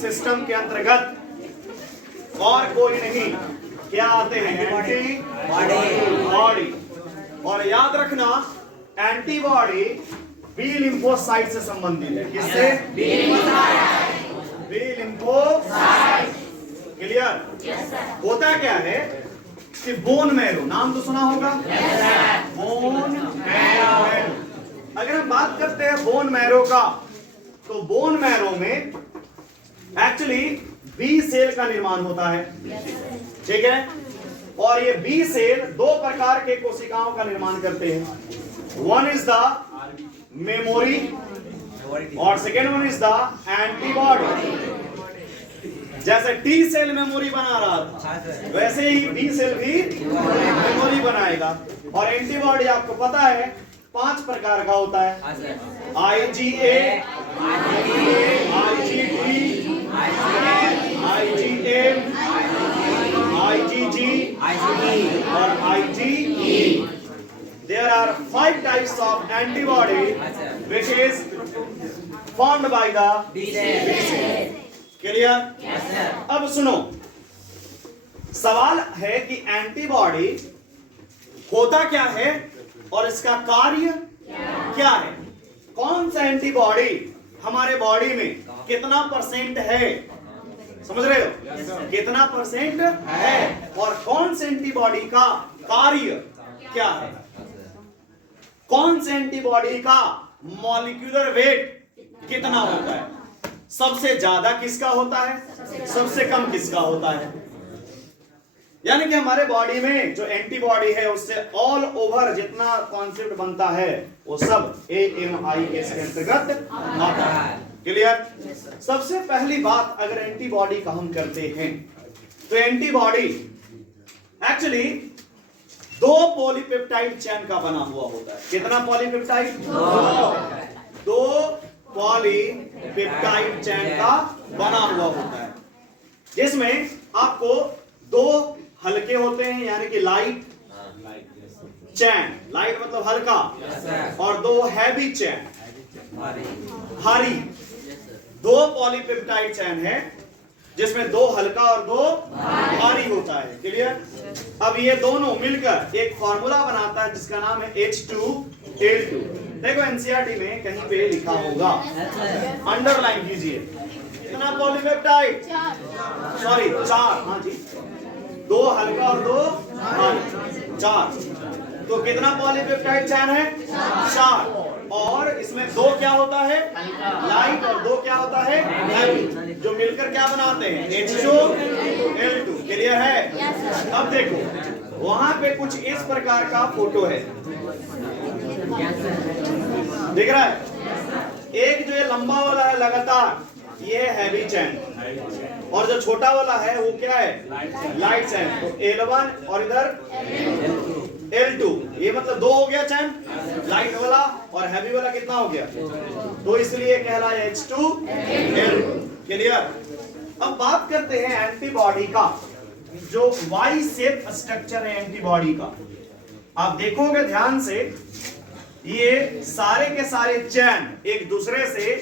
System के अंतर्गत और कोई नहीं, क्या आते हैं? एंटीबॉडी। और याद रखना एंटीबॉडी बी लिम्फोसाइट से संबंधित है। किससे? B lymphocyte. क्लियर? होता क्या है कि बोन मैरो, नाम तो सुना होगा? Bone marrow. अगर हम बात करते हैं बोन मैरो का, तो बोन मैरो में एक्चुअली बी सेल का निर्माण होता है। ठीक है? और ये बी सेल दो प्रकार के कोशिकाओं का निर्माण करते हैं। वन इज द मेमोरी और second one is the antibody. जैसे टी सेल मेमोरी बना रहा था, वैसे ही बी सेल भी मेमोरी बनाएगा। और एंटीबॉडी आपको पता है 5 प्रकार का होता है। IgA, IgD, IgM, IgG और IgE. There are 5 types of antibody which is formed by the B cell. Clear? Yes, sir. अब सुनो, सवाल है कि एंटीबॉडी होता क्या है और इसका कार्य क्या है? कौन सा एंटीबॉडी हमारे बॉडी में कितना % है? समझ रहे हो? yes, कितना % है और कौन से एंटीबॉडी का कार्य क्या है? कौन से एंटीबॉडी का मॉलिक्यूलर वेट कितना होता है? सबसे ज्यादा किसका होता है, सबसे कम किसका होता है? यानी कि हमारे बॉडी में जो एंटीबॉडी है उससे ऑल ओवर जितना कॉन्सेप्ट बनता है वो सब AMIS के अंतर्गत आता है। क्लियर? सबसे पहली बात, अगर एंटीबॉडी का हम करते हैं तो एंटीबॉडी एक्चुअली 2 पॉलीपेप्टाइड चेन का बना हुआ होता है। कितना पॉलीपेप्टाइड? 2 पॉलीपेप्टाइड चेन का बना हुआ होता है, जिसमें आपको 2 हल्के होते हैं यानी कि लाइट चैन, लाइट मतलब हल्का, और 2 हैवी चैन, भारी। 2 पॉलीपेप्टाइड चैन है जिसमें 2 हल्का और 2 भारी होता है। क्लियर? अब ये दोनों मिलकर एक फॉर्मूला बनाता है जिसका नाम है H2L2। देखो एनसीईआरटी में कहीं पे लिखा होगा, अंडरलाइन कीजिए। कितना पॉलीपेप्टाइड? सॉरी 4। हाँ जी, 2 हल्का और 2 भारी, 4। तो कितना पॉलीपेप्टाइड चैन है? 4। और इसमें 2 क्या होता है? लाइट, और 2 क्या होता है? हैवी, जो मिलकर क्या बनाते हैं? H2L2। क्लियर है? अब देखो वहां पे कुछ इस प्रकार का फोटो है, दिख रहा है? एक जो ये लंबा वाला है लगातार, ये हैवी चैन, और जो छोटा वाला है वो क्या है? Light chain. तो L1 और इधर L2, ये मतलब 2 हो गया चैन, लाइट वाला, और हैवी वाला कितना हो गया? तो इसलिए कहलाया H2L2। क्लियर? अब बात करते हैं एंटीबॉडी का, जो वाई शेप स्ट्रक्चर है एंटीबॉडी का। आप देखोगे ध्यान से, ये सारे के सारे चैन एक दूसरे से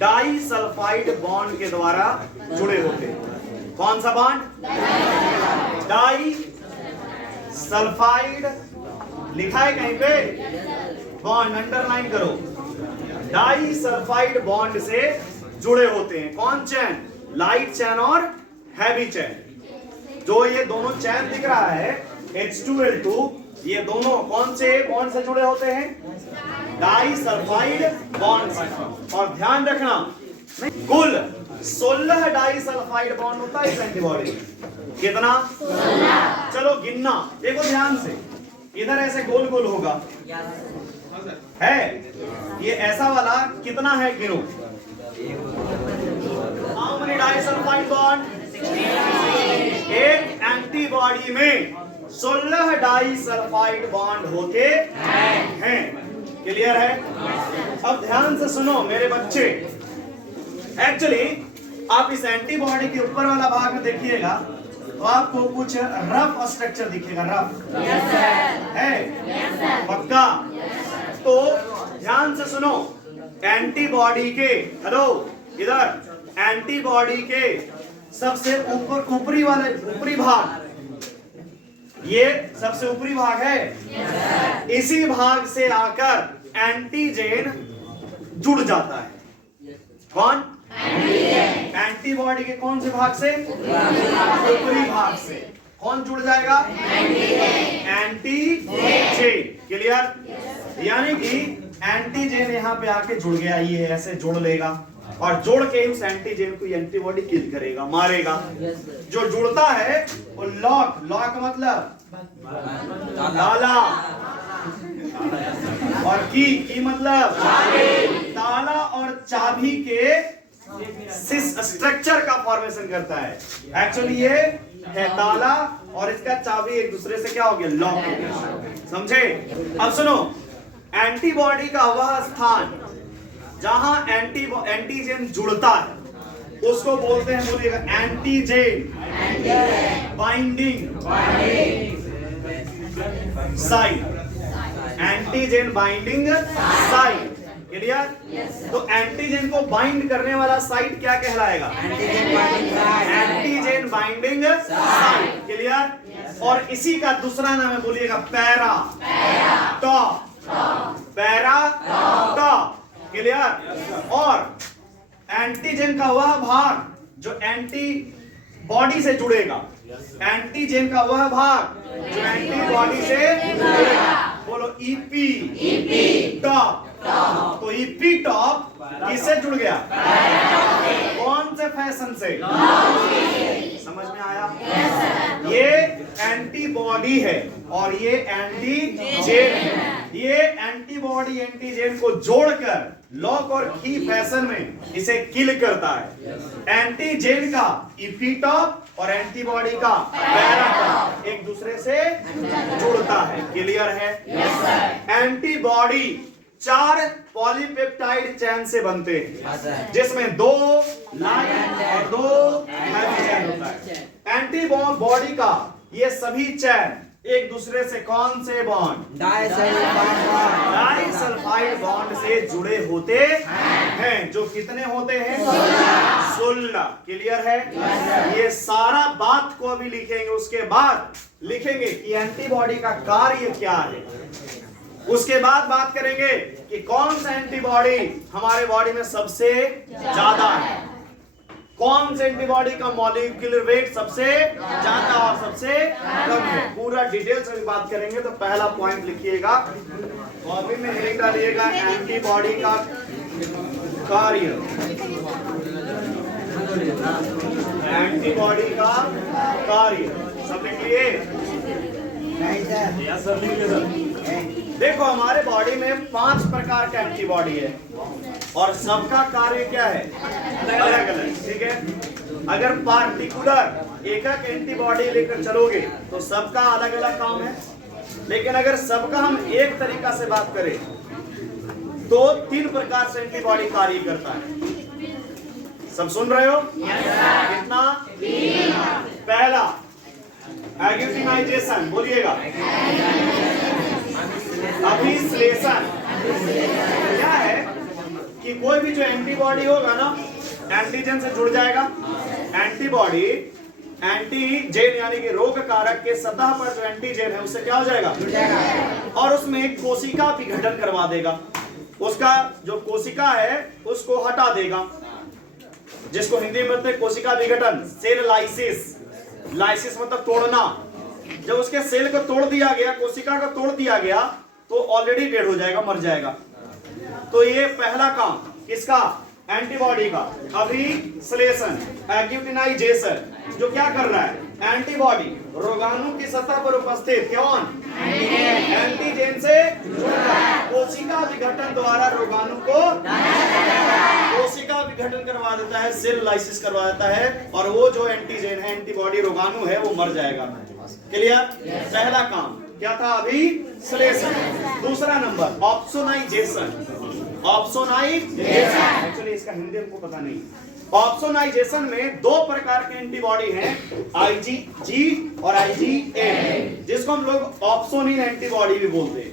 डाई सल्फाइड बॉन्ड के द्वारा जुड़े होते हैं। कौन सा बॉन्ड? डाई सल्फाइड, लिखा है कहीं पे? बॉन्ड अंडरलाइन करो। डाई सल्फाइड बॉन्ड से जुड़े होते हैं। कौन चैन? लाइट चैन और हैवी चैन। जो ये दोनों चैन दिख रहा है H2L2, ये दोनों कौन से बॉन्ड से जुड़े होते हैं? डाई सल्फाइड बॉन्ड से। और ध्यान रखना, कुल 16 डाई सल्फाइड बॉन्ड होता है इस एंटीबॉडी में। कितना? 16। चलो गिनना, देखो ध्यान से, इधर ऐसे गोल गोल होगा है, ये ऐसा वाला कितना है? गिनो। How many disulphide bond? एक एंटीबॉडी में 16 डाई सल्फाइड बॉन्ड होते हैं। क्लियर है? अब ध्यान से सुनो मेरे बच्चे, एक्चुअली आप इस एंटीबॉडी के ऊपर वाला भाग में देखिएगा तो आपको कुछ रफ स्ट्रक्चर दिखेगा। रफ है? पक्का? तो ध्यान से सुनो, एंटीबॉडी के, हेलो इधर, एंटीबॉडी के सबसे ऊपरी भाग, ये सबसे ऊपरी भाग है, इसी भाग से आकर एंटीजन जुड़ जाता है। कौन? एंटीबॉडी के कौन से भाग से? ऊपरी भाग से। कौन जुड़ जाएगा? एंटीजन। क्लियर? यानी कि एंटीजन यहाँ पे आके जुड़ गया, ये ऐसे जोड़ लेगा और जोड़ के उस एंटीजन को एंटीबॉडी किल करेगा, मारेगा। जो जुड़ता है वो लॉक मतलब ताला, और की मतलब ताला और चाबी के स्ट्रक्चर का फॉर्मेशन करता है। एक्चुअली ये है ताला और इसका चाबी एक दूसरे से क्या हो गया? लॉक हो गया। समझे? अब सुनो, एंटीबॉडी का वह स्थान जहां एंटीजन जुड़ता है उसको बोलते हैं, बोलिएगा, antigen binding site. Antigen binding site. Clear? तो एंटीजन को बाइंड करने वाला साइट क्या कहलाएगा? Antigen binding site. क्लियर? और इसी का दूसरा नाम है, बोलिएगा, para top. Para top. Clear? और एंटीजन का वह भाग जो एंटीबॉडी से जुड़ेगा, एंटीजन का वह भाग जो एंटीबॉडी से जुड़ेगा, बोलो ईपी टॉप। तो ईपी टॉप किससे जुड़ गया? कौन से फैशन से? समझ में आया? ये एंटीबॉडी है और ये एंटीजन है। ये एंटीबॉडी एंटीजन को जोड़कर लॉक और की फैशन में इसे किल करता है। एंटीजन का ईपीटॉप और एंटीबॉडी का पैराटॉप एक दूसरे से जुड़ता है। क्लियर है? एंटीबॉडी 4 पॉलीपेप्टाइड चेन से बनते हैं, जिसमें 2 लाइट और 2 हेवी चेन होता है। एंटीबॉडी का ये सभी चेन एक दूसरे से कौन से बॉन्ड? डाइसल्फाइड बॉन्ड से जुड़े होते हैं, जो कितने होते हैं? 16। क्लियर है? ये सारा बात को अभी लिखेंगे, उसके बाद लिखेंगे कि एंटीबॉडी का कार्य क्या है। उसके बाद बात करेंगे कि कौन सा एंटीबॉडी हमारे बॉडी में सबसे ज्यादा है, कौन से एंटीबॉडी का मॉलिक्यूलर वेट सबसे ज्यादा और सबसे कम है। पूरा डिटेल से बात करेंगे। तो पहला पॉइंट लिखिएगा, कॉपी में लिख डालिएगा, एंटीबॉडी का कार्य। एंटीबॉडी का कार्य सब लिख लिए? यस सर, लिख लिए सर। देखो, हमारे बॉडी में 5 प्रकार का एंटीबॉडी है और सबका कार्य क्या है? अलग अलग। ठीक है? अगर पार्टिकुलर एक एंटीबॉडी लेकर चलोगे तो सबका अलग अलग काम है, लेकिन अगर सबका हम एक तरीका से बात करें तो 3 प्रकार से एंटीबॉडी कार्य करता है। सब सुन रहे हो? कितना? 3। पहला एग्लूटिनाइजेशन, बोलिएगा, अभिश्लेषण। क्या है कि कोई भी जो एंटीबॉडी होगा ना, एंटीजन से जुड़ जाएगा। एंटीबॉडी एंटीजन यानी कि रोग कारक के सतह पर जो एंटीजन है उससे क्या हो जाएगा? जुड़ जाएगा। और उसमें एक कोशिका विघटन करवा देगा। उसका जो कोशिका है उसको हटा देगा, जिसको हिंदी में बोलते हैं कोशिका विघटन, सेल लाइसिस। लाइसिस मतलब तोड़ना। जब उसके सेल को तोड़ दिया गया, कोशिका को तोड़ दिया गया, तो ऑलरेडी डेड हो जाएगा, मर जाएगा। तो ये पहला काम किसका? एंटीबॉडी का, अभिश्लेषण, एग्लूटिनाइजेशन। जो क्या कर रहा है? एंटीबॉडी रोगाणु की सतह पर उपस्थित कौन? एंटीजन से जुड़ रहा है। कोशिका विघटन द्वारा रोगाणु को कोशिका विघटन करवा देता है, सेल लाइसिस करवा देता है, और वो जो एंटीजन है, एंटीबॉडी रोगाणु है, वो मर जाएगा। क्लियर? पहला काम क्या था? अभिश्लेषण। दूसरा नंबर ऑप्सोनाइजेशन। ऑप्सोनाइजेशन एक्चुअली इसका हिंदी हमको पता नहीं। ऑप्सोनाइजेशन में 2 प्रकार के एंटीबॉडी हैं, IgG और IgM, जिसको हम लोग ऑप्सोनिन एंटीबॉडी भी बोलते हैं।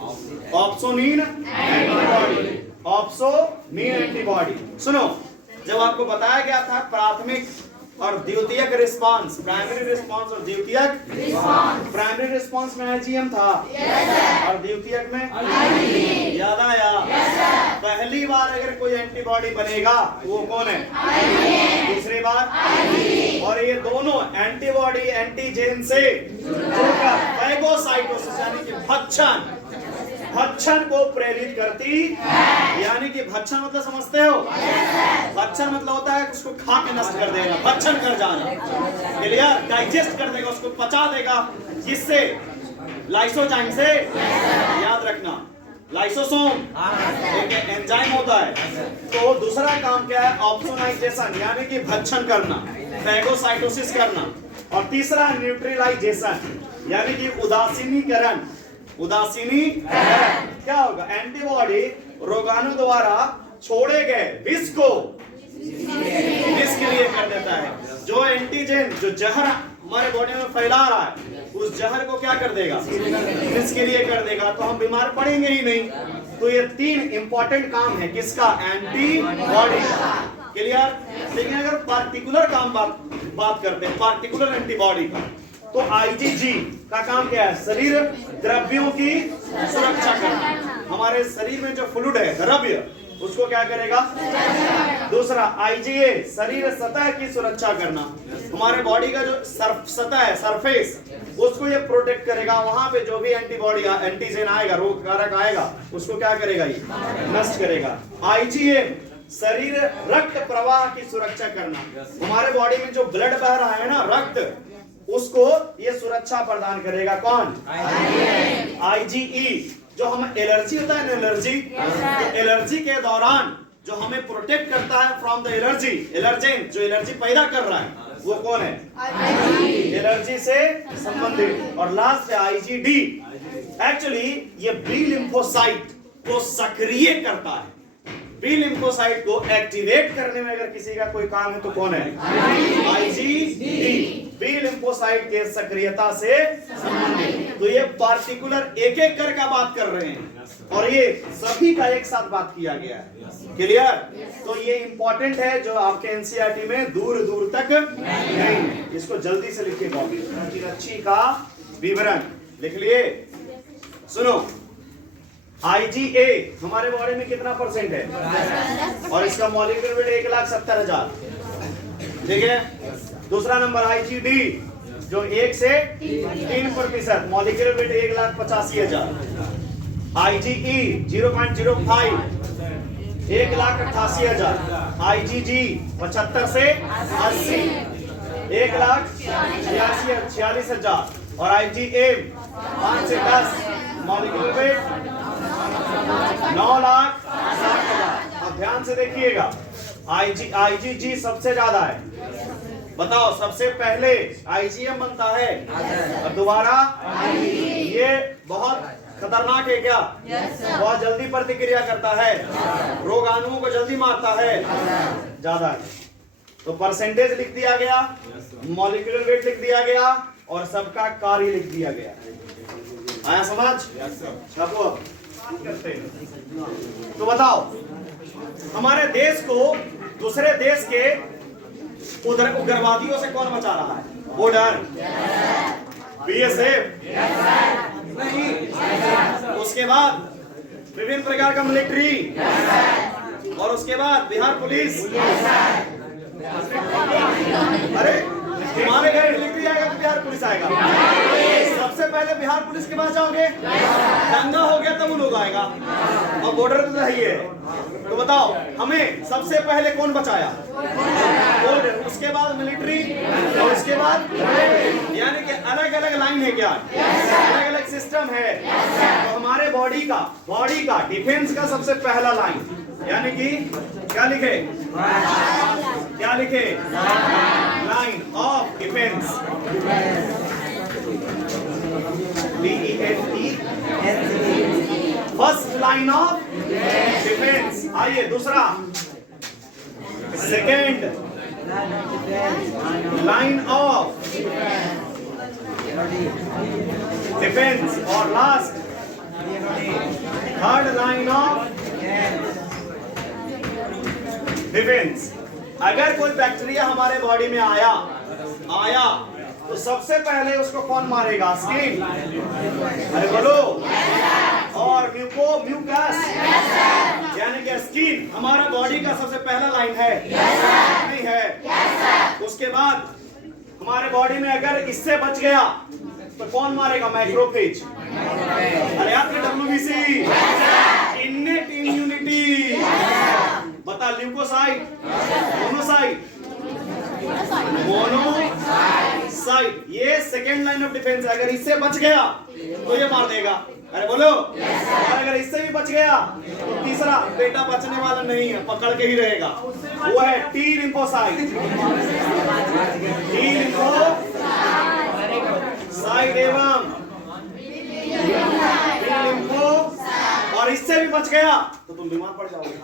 Opsonin antibody, opsonin antibody. सुनो, जब आपको बताया गया था प्राथमिक और द्वितीयक रिस्पांस, प्राइमरी रिस्पांस और द्वितीयक रिस्पांस। प्राइमरी रिस्पांस में आईजीएम था और द्वितीयक में आईजी। याद आया? पहली बार अगर कोई एंटीबॉडी बनेगा वो कौन है? दूसरी बार आईजी। और ये दोनों एंटीबॉडी एंटीजेन से जुड़कर फैगोसाइटोसिस यानी कि भक्षण को प्रेरित करती है। यानी कि भक्षण मतलब समझते हो? भक्षण मतलब होता है उसको खा के नष्ट कर देगा, भक्षण कर जाना, क्लियर? डाइजेस्ट कर देगा, उसको पचा देगा, जिससे लाइसोजाइम से, याद रखना लाइसोसोम एक एंजाइम होता है। तो दूसरा काम क्या है? ऑप्सोनाइजेशन यानी कि भक्षण करना, फैगोसाइटोसिस करना। और तीसरा न्यूट्रलाइजेशन यानी कि उदासीनीकरण। उदासीनीकरण क्या होगा? एंटीबॉडी रोगाणु द्वारा छोड़े गए विष को निष्क्रिय कर देता है। जो एंटीजन जो जहर हमारे बॉडी में फैला रहा है उस जहर को क्या कर देगा? निष्क्रिय कर देगा, तो हम बीमार पड़ेंगे ही नहीं। तो ये तीन इंपॉर्टेंट काम है किसका? एंटीबॉडी। क्लियर? लेकिन अगर पार्टिकुलर काम बात करते हैं, पार्टिकुलर एंटीबॉडी का, तो आईजीजी का काम क्या है? शरीर द्रव्यों की सुरक्षा करना। हमारे शरीर में जो फ्लूइड है, द्रव्य, उसको क्या करेगा? दूसरा आईजीए शरीर सतह की सुरक्षा करना। हमारे बॉडी का जो सतह है, सरफेस, उसको ये प्रोटेक्ट करेगा। वहां पे जो भी एंटीबॉडी एंटीजन आएगा, रोग कारक आएगा, उसको क्या करेगा? ये नष्ट करेगा। आईजीए शरीर रक्त प्रवाह की सुरक्षा करना। हमारे बॉडी में जो ब्लड बह रहा है ना, रक्त, उसको ये सुरक्षा प्रदान करेगा। कौन? आईजीई। जो हम एलर्जी होता है ना, एलर्जी, तो एलर्जी के दौरान जो हमें प्रोटेक्ट करता है फ्रॉम द एलर्जी, एलर्जेन जो एलर्जी पैदा कर रहा है वो कौन है? एलर्जी से संबंधित। और लास्ट है आईजीडी। एक्चुअली ये बी लिम्फोसाइट को सक्रिय करता है। बी लिम्फोसाइट को एक्टिवेट करने में अगर किसी का कोई काम है तो कौन है? आईजीडी। बी लिम्फोसाइट के सक्रियता से संबंधित। तो ये पार्टिकुलर एक एक करके बात कर रहे हैं और ये सभी का एक साथ बात किया गया है। क्लियर? तो ये इंपॉर्टेंट है जो आपके एनसीईआरटी में दूर दूर तक नहीं। इसको जल्दी से लिखिए कॉपी। अच्छी का विवरण लिख लिए। सुनो, आईजीए हमारे बॉडी में कितना परसेंट है? और इसका मॉलिक्यूलर वेट 1,70,000। ठीक है? दूसरा नंबर आईजीडी जो 1 से 3%, मॉलिक्यूलर वेट 1,85,000। आईजीई 0.05 1,88,000। आईजीजी 75 से 80 1,46,000। और आईजीएम 5 से 10, मॉलिक्यूलर वेट 9,60,000। अब ध्यान से देखिएगा, आईजीजी सबसे ज्यादा है। बताओ, सबसे पहले आईजीएम बनता है और दोबारा ये बहुत खतरनाक है क्या? बहुत जल्दी प्रतिक्रिया करता है, रोगाणुओं को जल्दी मारता है, ज्यादा है। तो परसेंटेज लिख दिया गया, मॉलिक्यूलर वेट लिख दिया गया और सबका कार्य लिख दिया गया। आया समझ? छापो अब करते हैं। तो बताओ, हमारे देश को दूसरे देश के उग्रवादियों से कौन बचा रहा है? बॉर्डर, बीएसएफ नहीं, उसके बाद विभिन्न प्रकार का मिलिट्री, और उसके बाद बिहार पुलिस। अरे हमारे घर मिलिट्री आएगा तो बिहार पुलिस आएगा? सबसे पहले बिहार पुलिस के पास जाओगे, दंगा हो गया तब वो लोग आएगा, और बॉर्डर तो सही है। तो बताओ, हमें सबसे पहले कौन बचाया? बॉर्डर, उसके बाद मिलिट्री, और उसके बाद यानी कि अलग अलग लाइन है क्या? अलग अलग सिस्टम है। तो हमारे बॉडी का डिफेंस का सबसे पहला लाइन यानी कि क्या लिखे? Line of defence, first line of defence. आइए दूसरा, सेकेंड लाइन ऑफ डिफेंस, और last third line of defence. अगर कोई बैक्टीरिया हमारे बॉडी में आया तो सबसे पहले उसको कौन मारेगा? स्किन। अरे बोलो। और म्यूकस यानी कि स्किन हमारा बॉडी का सबसे पहला लाइन है, नहीं है? उसके बाद हमारे बॉडी में अगर इससे बच गया तो कौन मारेगा? मैक्रोफेज। अरे याद करें WBC, इनेट इम्यूनिटी। बता, ल्यूकोसाइट, मोनोसाइट, मोनोसाइट, ये सेकेंड लाइन ऑफ डिफेंस है। अगर इससे बच गया तो ये मार देगा। अरे बोलो। और अगर इससे भी बच गया तो तीसरा, बेटा बचने वाला नहीं है, पकड़ के ही रहेगा, वो है टी लिम्फोसाइट। टी लिम्फोसाइट एवं लिम्फो, और इससे भी बच गया तो तुम बीमार पड़ जाओगे।